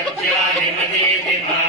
अध्याहिमतीति मा